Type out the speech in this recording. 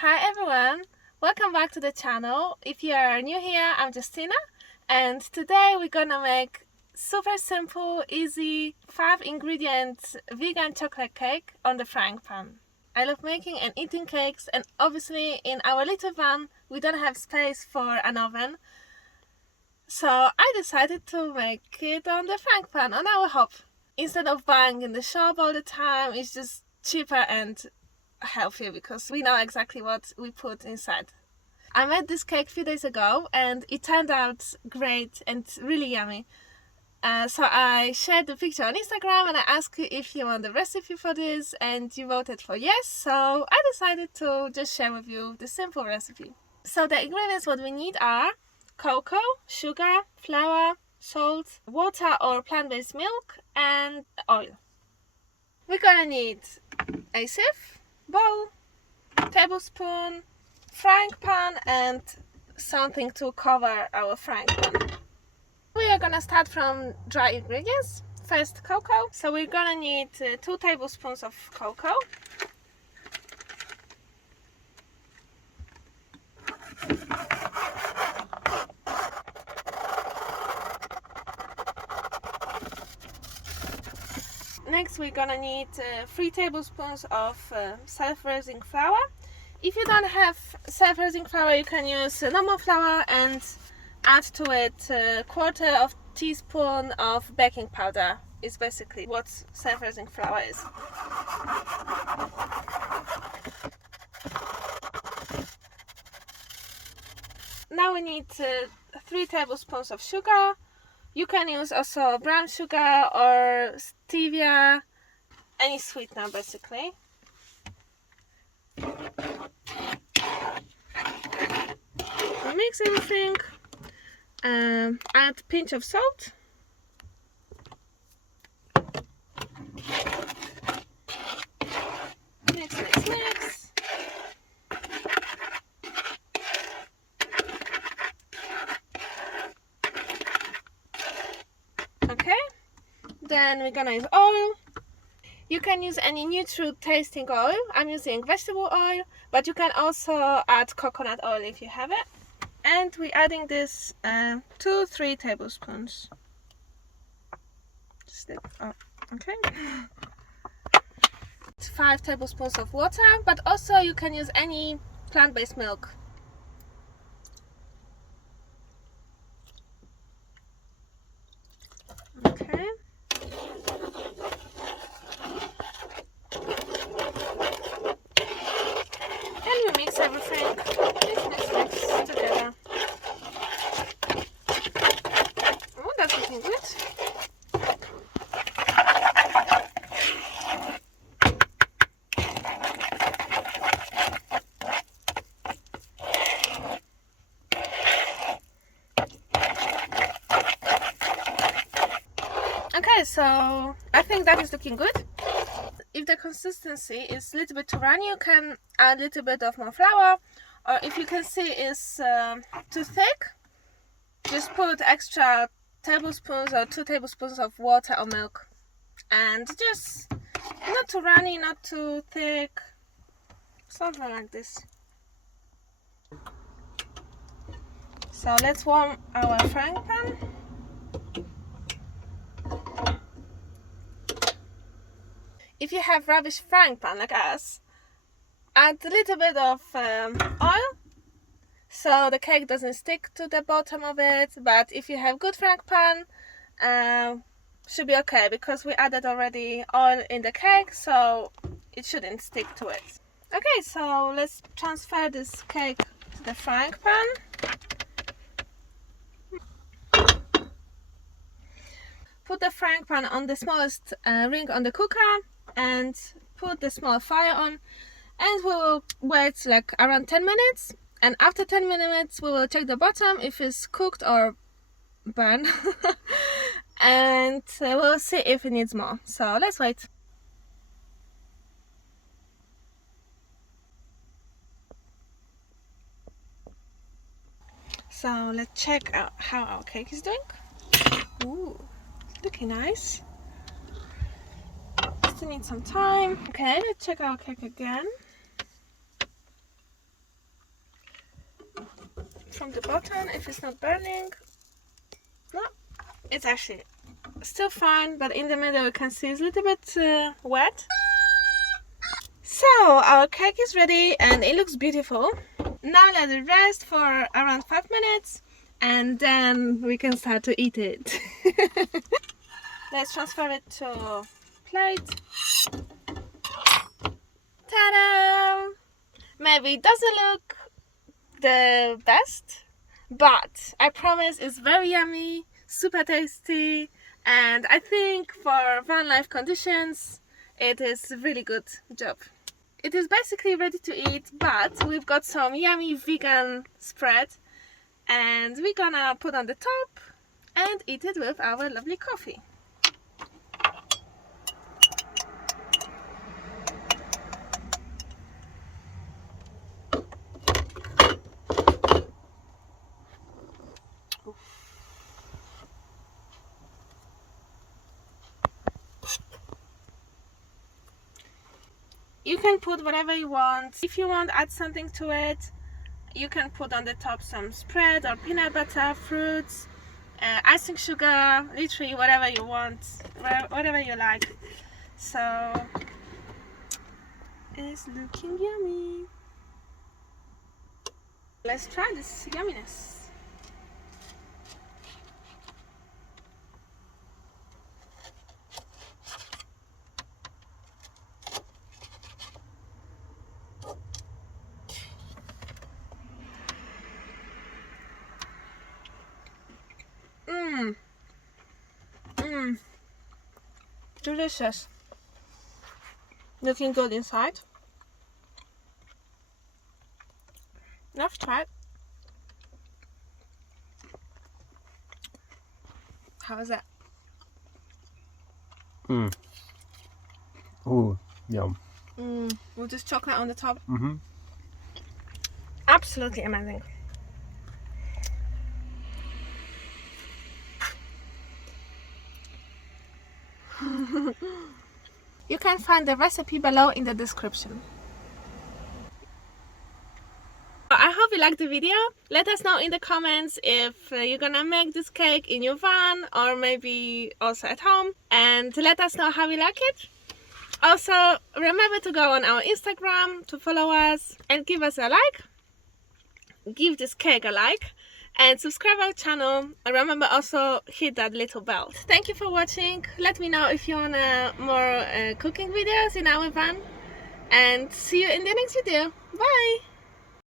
Hi everyone, welcome back to the channel. If you are new here, I'm Justina, and today we're gonna make super simple, easy, 5-ingredient vegan chocolate cake on the frying pan. I love making and eating cakes, and obviously in our little van we don't have space for an oven, so I decided to make it on the frying pan on our hob. Instead of buying in the shop all the time, it's just cheaper and healthier because we know exactly what we put inside. I made this cake a few days ago and it turned out great and really yummy. So I shared the picture on Instagram and I asked you if you want the recipe for this, and you voted for yes, so I decided to just share with you the simple recipe. So the ingredients what we need are cocoa, sugar, flour, salt, water or plant-based milk, and oil. We're gonna need a sieve, bowl, tablespoon, frying pan, and something to cover our frying pan. We are gonna start from dry ingredients. First, cocoa. So we're gonna need 2 tablespoons of cocoa. Next, we're gonna need 3 tablespoons of self-raising flour. If you don't have self-raising flour, you can use normal flour and add to it 1/4 teaspoon of baking powder. It's basically what self-raising flour is. Now we need 3 tablespoons of sugar. You can use also brown sugar or stevia, any sweetener basically. Mix everything, add pinch of salt, mix. Okay, then we're gonna use oil. You can use any neutral tasting oil. I'm using vegetable oil, but you can also add coconut oil if you have it. And we're adding this 2-3 tablespoons. Okay. 5 tablespoons of water, but also you can use any plant-based milk. Okay. And we mix everything. Mix together. Oh, that's looking good. Okay, so I think that is looking good. If the consistency is a little bit too runny, you can add a little bit of more flour, or if you can see it's too thick, just put extra tablespoons or 2 tablespoons of water or milk, and just not too runny, not too thick, something like this. So let's warm our frying pan. If you have rubbish frying pan like us, add a little bit of oil so the cake doesn't stick to the bottom of it. But if you have good frying pan, should be okay, because we added already oil in the cake, so it shouldn't stick to it. Okay, so let's transfer this cake to the frying pan. Put the frying pan on the smallest ring on the cooker and put the small fire on, and we will wait like around 10 minutes, and after 10 minutes we will check the bottom if it's cooked or burned and we'll see if it needs more. So let's wait. So let's check out how our cake is doing. Ooh, looking nice. Still need some time. Okay, let's check our cake again. from the bottom if it's not burning. No, it's actually still fine, but in the middle you can see it's a little bit wet. So our cake is ready and it looks beautiful. Now let it rest for around 5 minutes and then we can start to eat it. Let's transfer it to a plate. Ta-da! Maybe it doesn't look the best, but I promise it's very yummy, super tasty, and I think for Vanlife conditions it is a really good job. It is basically ready to eat, but we've got some yummy vegan spread and we're gonna put on the top and eat it with our lovely coffee. You can put whatever you want. If you want add something to it, you can put on the top some spread or peanut butter, fruits, icing sugar, literally whatever you want, whatever you like. So it's looking yummy. Let's try this yumminess. Delicious. Looking good inside. Let's try it. How is that? Oh, yum. With this chocolate on the top. Absolutely amazing. You can find the recipe below in the description. I hope you liked the video. Let us know in the comments if you're gonna make this cake in your van or maybe also at home, and let us know how you like it. Also remember to go on our Instagram to follow us and give us a like. Give this cake a like and subscribe our channel, and remember also hit that little bell. Thank you for watching. Let me know if you want more cooking videos in our van, and see you in the next video. Bye!